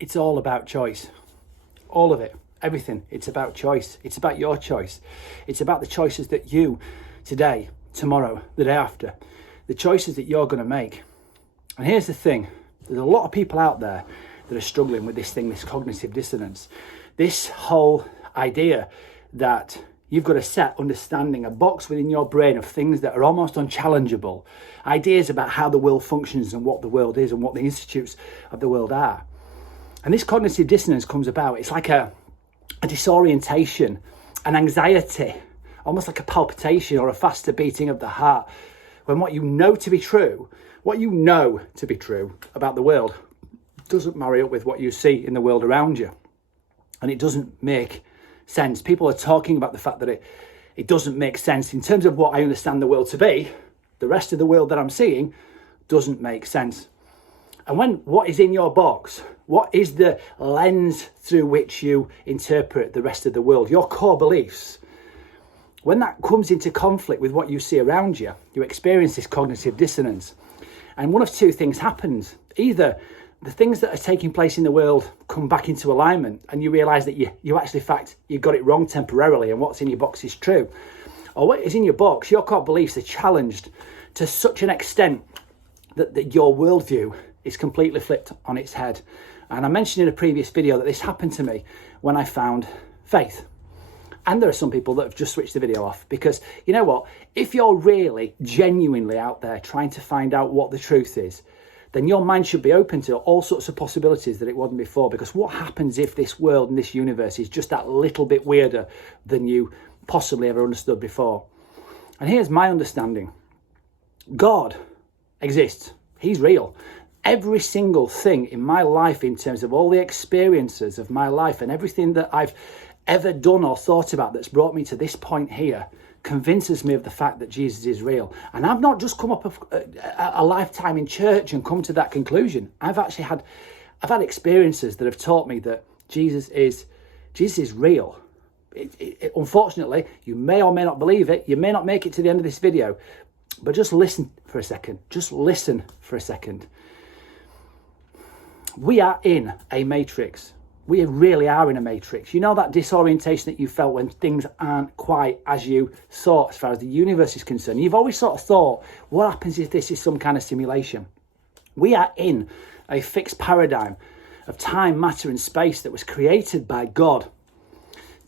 it's all about choice. All of it, everything. It's about choice. It's about your choice. It's about the choices that you, today, tomorrow, the day after, the choices that you're going to make. And here's the thing. There's a lot of people out there that are struggling with this thing, this cognitive dissonance. This whole idea that you've got a set understanding, a box within your brain of things that are almost unchallengeable, ideas about how the world functions and what the world is and what the institutes of the world are. And this cognitive dissonance comes about, it's like a disorientation, an anxiety, almost like a palpitation or a faster beating of the heart, when what you know to be true about the world doesn't marry up with what you see in the world around you. And it doesn't make sense. People are talking about the fact that it doesn't make sense in terms of what I understand the world to be. The rest of the world that I'm seeing doesn't make sense. And when what is in your box, what is the lens through which you interpret the rest of the world, your core beliefs, when that comes into conflict with what you see around you, you experience this cognitive dissonance. And one of two things happens. Either the things that are taking place in the world come back into alignment and you realise that you actually, in fact, you got it wrong temporarily and what's in your box is true. Or what is in your box, your core beliefs are challenged to such an extent that your worldview is completely flipped on its head. And I mentioned in a previous video that this happened to me when I found faith. And there are some people that have just switched the video off because, you know what, if you're really genuinely out there trying to find out what the truth is, then your mind should be open to all sorts of possibilities that it wasn't before. Because what happens if this world and this universe is just that little bit weirder than you possibly ever understood before? And here's my understanding. God exists. He's real. Every single thing in my life, in terms of all the experiences of my life and everything that I've ever done or thought about that's brought me to this point here, convinces me of the fact that Jesus is real. And I've not just come up a lifetime in church and come to that conclusion. I've had experiences that have taught me that Jesus is real. Unfortunately, you may or may not believe it. You may not make it to the end of this video, but just listen for a second. Just listen for a second. We are in a matrix. We really are in a matrix. You know that disorientation that you felt when things aren't quite as you thought as far as the universe is concerned? You've always sort of thought, what happens if this is some kind of simulation? We are in a fixed paradigm of time, matter and space that was created by God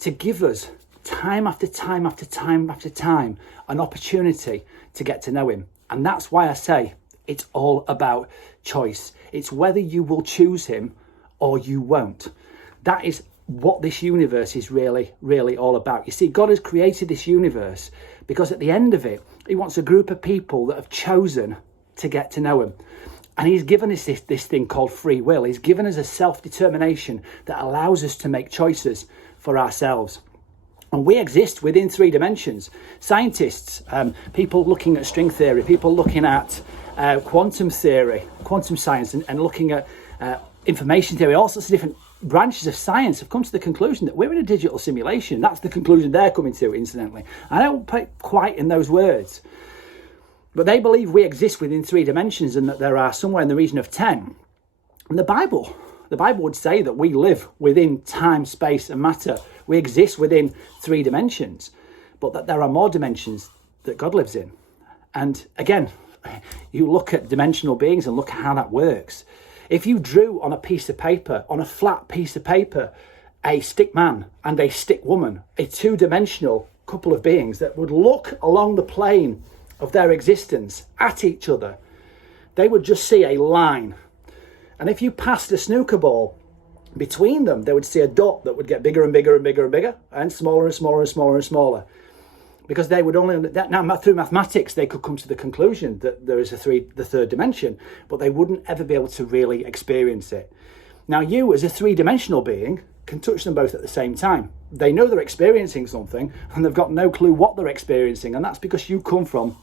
to give us time after time after time after time an opportunity to get to know him. And that's why I say it's all about choice. It's whether you will choose him or you won't. That is what this universe is really, really all about. You see, God has created this universe because at the end of it, he wants a group of people that have chosen to get to know him. And he's given us this thing called free will. He's given us a self-determination that allows us to make choices for ourselves. And we exist within 3 dimensions. Scientists, people looking at string theory, people looking at quantum theory, quantum science, and looking at information theory, all sorts of different branches of science have come to the conclusion that we're in a digital simulation. That's the conclusion they're coming to, incidentally. I don't put it quite in those words, but they believe we exist within 3 dimensions and that there are somewhere in the region of 10. And the Bible would say that we live within time, space and matter. We exist within 3 dimensions, but that there are more dimensions that God lives in. And again, you look at dimensional beings and look at how that works. If you drew on a piece of paper, on a flat piece of paper, a stick man and a stick woman, a 2-dimensional couple of beings that would look along the plane of their existence at each other, they would just see a line. And if you passed a snooker ball between them, they would see a dot that would get bigger and bigger and bigger and bigger and smaller and smaller and smaller and smaller. Because they would only, now through mathematics, they could come to the conclusion that there is the 3rd dimension, but they wouldn't ever be able to really experience it. Now you as a 3-dimensional being can touch them both at the same time. They know they're experiencing something and they've got no clue what they're experiencing, and that's because you come from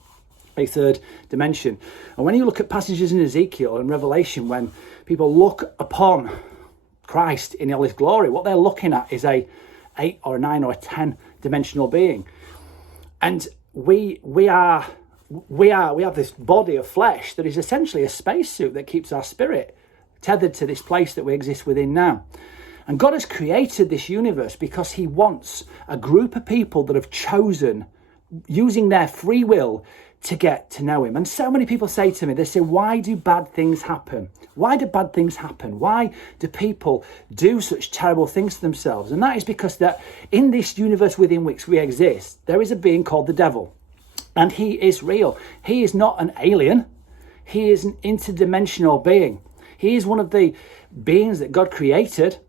a 3rd dimension. And when you look at passages in Ezekiel and Revelation, when people look upon Christ in all his glory, what they're looking at is a 8 or a 9 or a 10-dimensional being. And we have this body of flesh that is essentially a spacesuit that keeps our spirit tethered to this place that we exist within now. And God has created this universe because he wants a group of people that have chosen, using their free will, to get to know him. And so many people say to me, they say, why do bad things happen? Why do bad things happen? Why do people do such terrible things to themselves? And that is because that in this universe within which we exist, there is a being called the devil. And he is real. He is not an alien. He is an interdimensional being. He is one of the beings that God created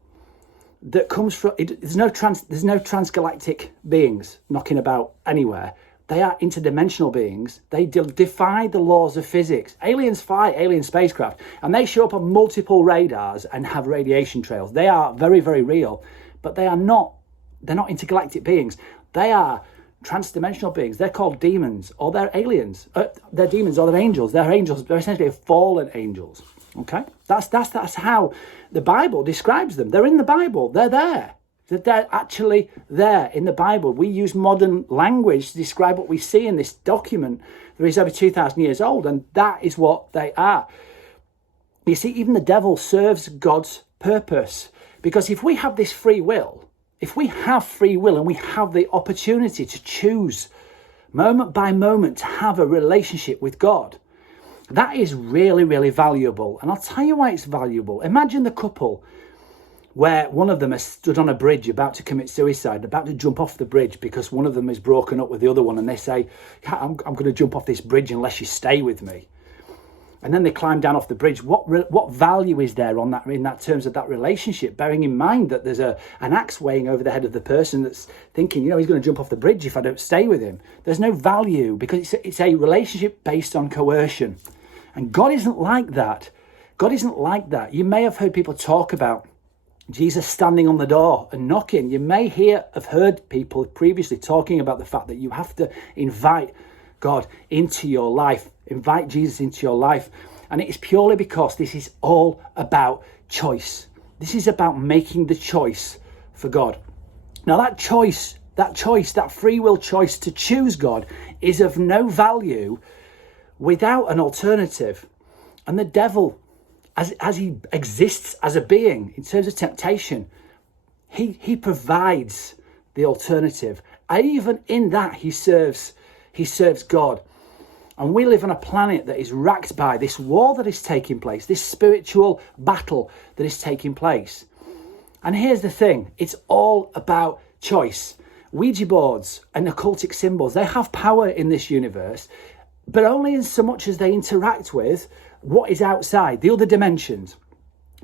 that comes from, there's no transgalactic beings knocking about anywhere. They are interdimensional beings. They defy the laws of physics. Aliens fly alien spacecraft, and they show up on multiple radars and have radiation trails. They are very, very real, but they're not intergalactic beings. They are transdimensional beings. They're called demons, or they're aliens. They're demons, or they're angels. They're angels. They're essentially fallen angels. Okay, that's how the Bible describes them. They're in the Bible. They're there. That they're actually there in the Bible. We use modern language to describe what we see in this document that is over 2,000 years old, and that is what they are. You see, even the devil serves God's purpose, because if we have this free will, if we have free will and we have the opportunity to choose moment by moment to have a relationship with God, that is really, really valuable. And I'll tell you why it's valuable. Imagine the couple where one of them has stood on a bridge about to commit suicide, about to jump off the bridge because one of them is broken up with the other one, and they say, I'm going to jump off this bridge unless you stay with me. And then they climb down off the bridge. What value is there on that in that terms of that relationship, bearing in mind that there's an axe weighing over the head of the person that's thinking, he's going to jump off the bridge if I don't stay with him. There's no value, because it's a relationship based on coercion. And God isn't like that. God isn't like that. You may have heard people talk about Jesus standing on the door and knocking. You may have heard people previously talking about the fact that you have to invite God into your life, invite Jesus into your life. And it is purely because this is all about choice. This is about making the choice for God. Now that choice, that free will choice to choose God is of no value without an alternative. And the devil, as he exists as a being in terms of temptation, he provides the alternative. And even in that, he serves God. And we live on a planet that is racked by this war that is taking place, this spiritual battle that is taking place. And here's the thing, it's all about choice. Ouija boards and occultic symbols, they have power in this universe, but only in so much as they interact with what is outside, the other dimensions.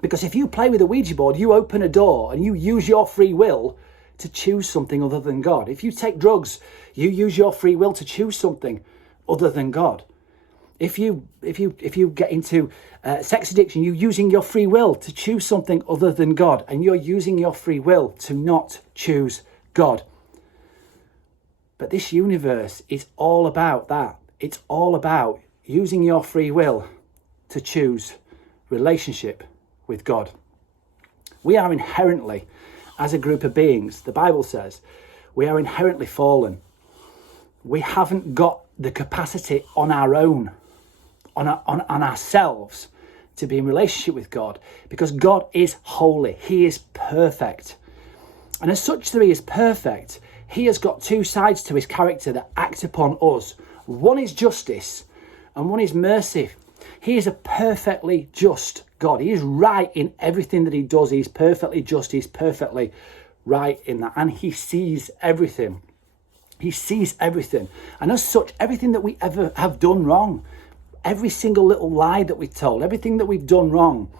Because if you play with a Ouija board, you open a door and you use your free will to choose something other than God. If you take drugs, you use your free will to choose something other than God. If you get into sex addiction, you're using your free will to choose something other than God, and you're using your free will to not choose God. But this universe is all about that. It's all about using your free will to choose relationship with God. We are inherently, as a group of beings, the Bible says, we are inherently fallen. We haven't got the capacity on our own, on ourselves, to be in relationship with God, because God is holy. He is perfect. And as such that he is perfect, he has got two sides to his character that act upon us. One is justice and one is mercy. He is a perfectly just God. He is right in everything that he does. He's perfectly just. He's perfectly right in that. And he sees everything. He sees everything. And as such, everything that we ever have done wrong, every single little lie that we've told, everything that we've done wrong,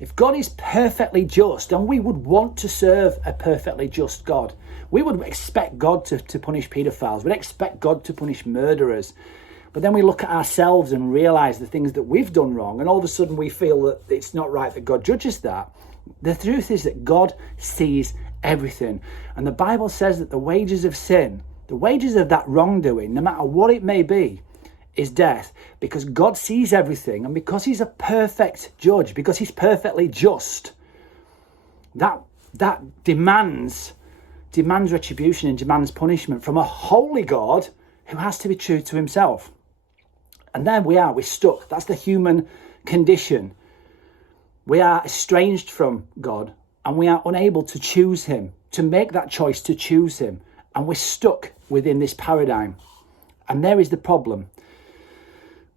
if God is perfectly just, and we would want to serve a perfectly just God, we would expect God to punish paedophiles. We'd expect God to punish murderers. But then we look at ourselves and realise the things that we've done wrong, and all of a sudden we feel that it's not right that God judges that. The truth is that God sees everything. And the Bible says that the wages of sin, the wages of that wrongdoing, no matter what it may be, is death. Because God sees everything, and because he's a perfect judge, because he's perfectly just, that demands retribution and demands punishment from a holy God who has to be true to himself. And there we're stuck. That's the human condition. We are estranged from God and we are unable to choose him, to make that choice to choose him. And we're stuck within this paradigm. And there is the problem.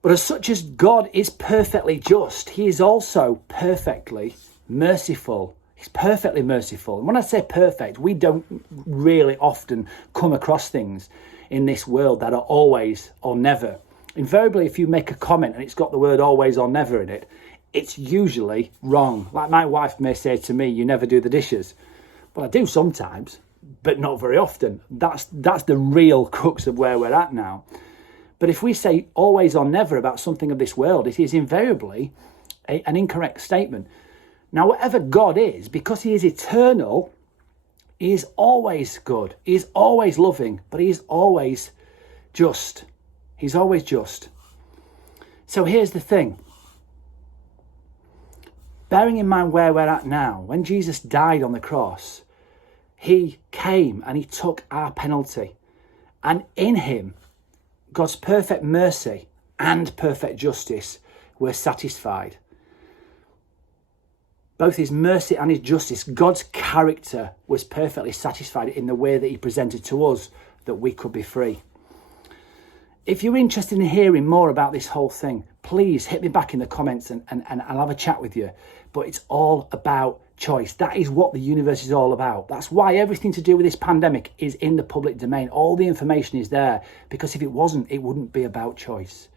But as such as God is perfectly just, he is also perfectly merciful. He's perfectly merciful. And when I say perfect, we don't really often come across things in this world that are always or never. Invariably, if you make a comment and it's got the word always or never in it, it's usually wrong. Like my wife may say to me, you never do the dishes. Well, I do sometimes, but not very often. That's the real crux of where we're at now. But if we say always or never about something of this world, it is invariably an incorrect statement. Now, whatever God is, because he is eternal, he is always good. He is always loving, but he is always just. He's always just. So here's the thing. Bearing in mind where we're at now, when Jesus died on the cross, he came and he took our penalty. And in him, God's perfect mercy and perfect justice were satisfied. Both his mercy and his justice, God's character was perfectly satisfied in the way that he presented to us that we could be free. If you're interested in hearing more about this whole thing, please hit me back in the comments and I'll have a chat with you. But it's all about choice. That is what the universe is all about. That's why everything to do with this pandemic is in the public domain. All the information is there, because if it wasn't, it wouldn't be about choice.